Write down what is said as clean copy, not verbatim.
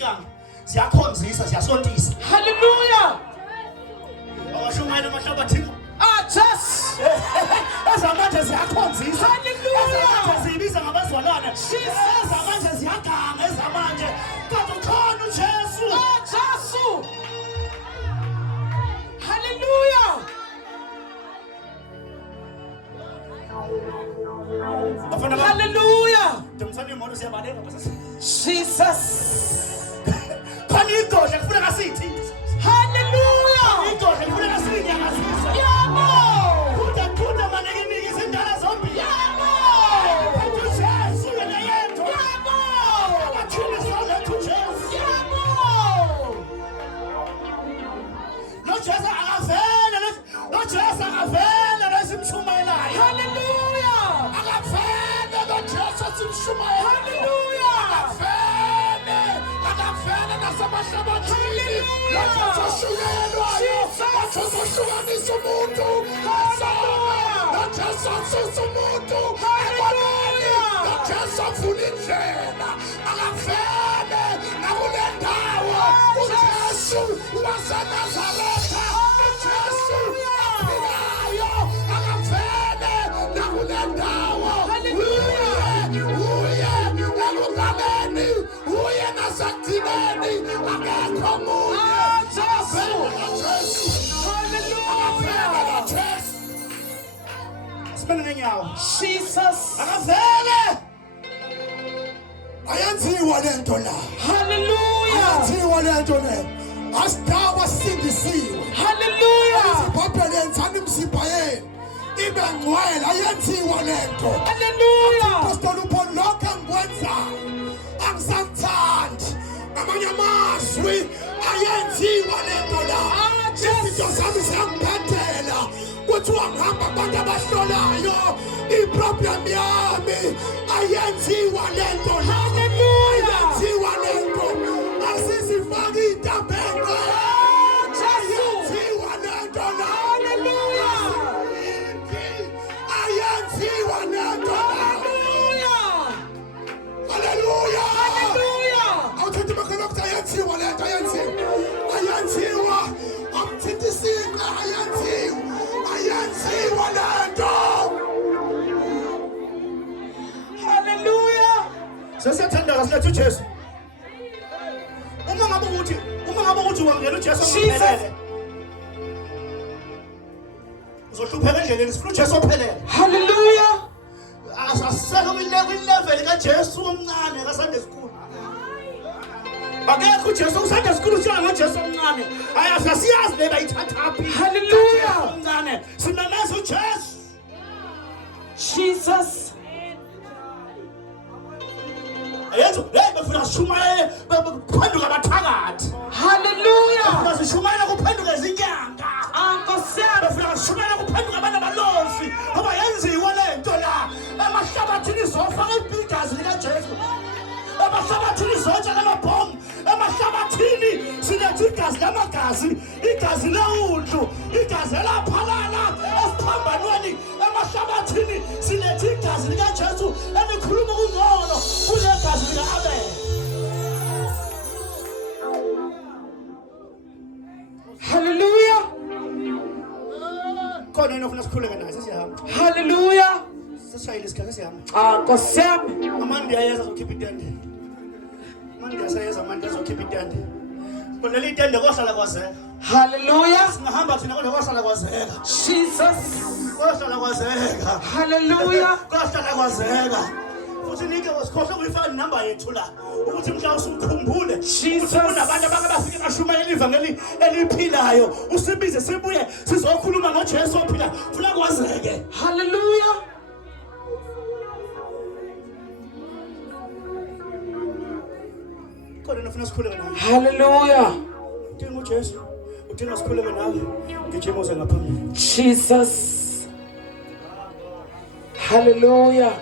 igama siyakhonzisa siyasontisa. Hallelujah. Awashumayela amahlabathini. Just. Ezamanje siyakhonzisa. Hallelujah. Ezamanje siyibiza ngabazalwane. Ezamanje siyaganga ezamanje. Kodwa ukhona uJesu. Jesu. Hallelujah. Hallelujah. Ndimthanda imoto siyabaleka base. Jesus. Khona idodla kufuneka sithi. Hallelujah. Idodla kufuneka sinyangazise. Yabo. Kuda manekini izindala zombili. Yabo. uJesu yena yedwa. Yabo. Abathini solethu uJesu. Yabo. Nojesu akavele lesimshumayelayo. Hallelujah. Akavele noJesu simshumayelayo. Hallelujah. Akavele nasemahlabathini. Hallelujah. Nojesu ashuyelwayo. Nojesu ashunganisa umuntu. Nojesu asusa umuntu. Hallelujah. Nojesu avula indlela. Akavele nakule ndawo. uJesu waseNazaretha. uJesu aphilayo. Akavele nakule ndawo. Uye elukaleni. Uye nasekudineni. Akekho munye. Akavele noJesu. Akavele noJesu. Sibene ngenyawo. Jesus. Akavele. Ayenziwa lento la. Hallelujah. Ayenziwa lento le. Asidawa sindisiwe. Hallelujah. Ibhayibheli yenzani imizimba yenu ibe ngcwele. Ayenziwa lento. Hallelujah. Pastor Paul lokho engikwenzayo angisakuthandi. Ngamanye amazwi ayenziwa lento la. Izinto zami ziyangiphathela. Kuthiwa ngihamba abantu abahlolayo. Iproblem yami ayenziwa lento la. Ayenziwa lento. Asizifaki intambeko. Ayenziwa lento la. Ayenziwa lento la. Hallelujah. Awuthinti makhala ukuthi ayenziwa lento. Ayenziwa. Awuthinti isinqa. Ayenziwa lento. Hallelujah. Sesiyathandana silethe uJesu. Uma ngabe ukuthi wangena uJesu ophelele. Uzohlupheka endleleni sifuna uJesu ophelele. Hallelujah. Asisele kwi-level kaJesu omncane kaSunday school. Akekho uJesu uSunday school ushaya ngoJesu omncane. Hayi asasiyazi le bayithathaphi. Hallelujah. Omncane simemeza uJesu. Jesus. Ayenzo bafuna sishumayele kuphenduka abathakathi. Hallelujah. Basishumayela kuphenduka izinyanga. Bafuna sishumayela kuphenduka abantu abalozi. Ngoba yenziwa lento la. Emahlabathini zofaka ibhigazi likaJesu. Emahlabathini zonke amabhomu. Emahlabathini silethe igazi lamagazi. Igazi lewundlu. Igazi elaphalala esiphambanweni. Emahlabathini silethe igazi likaJesu elikhuluma kungcono kulegazi likaAbel. Hallelujah. Khona yena ufuna sikhuleke naye sesiyahamba. Hallelujah. Sesishayile isikhathi sesiyahamba. Nkosi yami. Amandi ayeza zokhipha itende. Amandi asayeza amandi azokhipha itende. Kodwa le itende kohlala kwazeka. Hallelujah. Singahamba thina kodwa kohlala kwazeka. Jesus. Kohlala kwazeka. Hallelujah. Kohlala kwazeka. Futhi nike wasikhohle ukuyifaka inamba yethu la. Ukuthi mhla usukhumbule. Jesus. Kunabantu abafike bashumayela ivangeli eliphilayo. Usibize sibuye sizokhuluma ngoJesu ophila. Funa kwazeke. Hallelujah. Kodwa nofuna sikhuleke nawe. Hallelujah. Udinga uJesu. Udinga sikhuleke nawe. Ngijemuze ngaphambili. Jesus. Hallelujah.